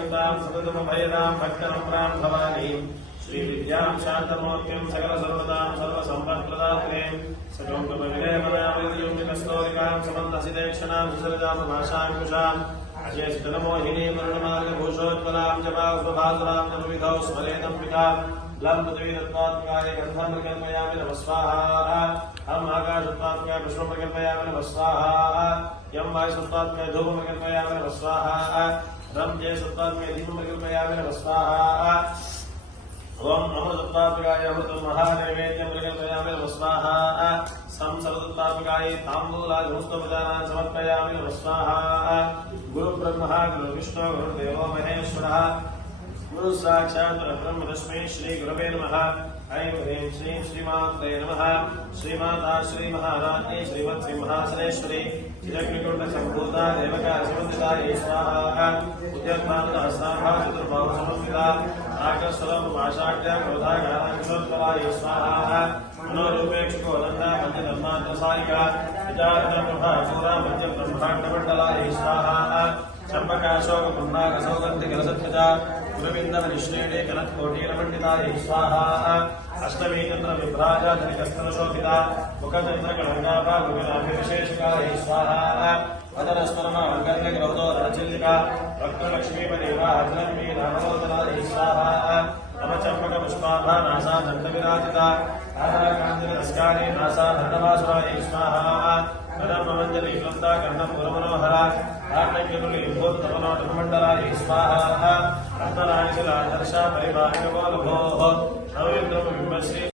ईशान्तां सततमभयदां भक्तनम्रां भवानीं श्रीविद्यां शान्तमूर्तिं सकलसर्वदां सर्वसम्पत्प्रदात्रीं सजोङ्गमविलेवनामृत्युम्बिकस्तोरिकां समन्तसिदेक्षणां सुसरजामभाषाङ्कुशाम् अजयसितनमोहिनीं वरुणमार्गभूषोज्ज्वलां जपासुभासुरां नवविधौ स्मरेदम्बिकां लम्बद्वीरत्वात्काय गन्धं प्रकल्पयामि नमः स्वाहा हम आकाशत्वात्काय पुष्पं प्रकल्पयामि नमः स्वाहा यं वायुसत्वात्काय धूपं प्रकल्पयामि नमः स्वाहा रं जयसत्वात्काय दीपं प्रकल्पयामि नमः स्वाहा ओम अमृतत्वात्मकाय अमृतं महानैवेद्यं प्रकल्पयामि नमः स्वाहा संसर्वतत्वात्मकाय ताम्बूलादिपुष्पप्रदानान् समर्पयामि नमः स्वाहा गुरुब्रह्मा गुरुविष्णु गुरुदेवो महेश्वरः गुरु साक्षात् परब्रह्म तस्मै श्री गुरवे नमः ऐं ह्रीं श्रीं श्रीमात्रे नमः श्रीमाता श्री महाराज्ञी श्रीमत्सिंहासनेश्वरी चिरग्निकुण्डसम्भूता देवका समन्वितायै स्वाहा उद्यत्मानहस्ताभा चतुर्बाहुसमन्विता आकस्वरमुपाशाढ्या क्रोधागाराङ्कुशोत्पलायै स्वाहा मनोरूपेक्षको अनन्ता मध्यधर्मान्तसायिका विचारप्रभा चूरा मध्यब्रह्माण्डमण्डलायै स्वाहा चम्पकाशोकपुण्डाकसौगन्धिकलसत्कजा गुरुविन्दवनिश्रेणे कनत्कोटीरमण्डितायै स्वाहा अष्टमी चन्द्र विभ्राजा धनिकस्तनशोभिता मुखचन्द्रकलङ्काभा गुरुविनाभिविशेषकायै स्वाहा वदनस्मरणमङ्गल्यग्रौदोदरचिल्लिका वक्रलक्ष्मीपदेवा हजलम्बी नामोदरायै स्वाहा नवचम्पकपुष्पाभा नासा दन्तविराजिता आधारकान्तिरस्कारे नासा धर्णवासुरायै स्वाहा कदम्बमञ्जली वृन्दा कर्णं गुरुमनोहरा आर्णव्यकुलीभूतमनोटमण्डलायै स्वाहा रत्नराशिलादर्शा परिवारिकबोधभोः नवेन्द्रमबिम्बश्री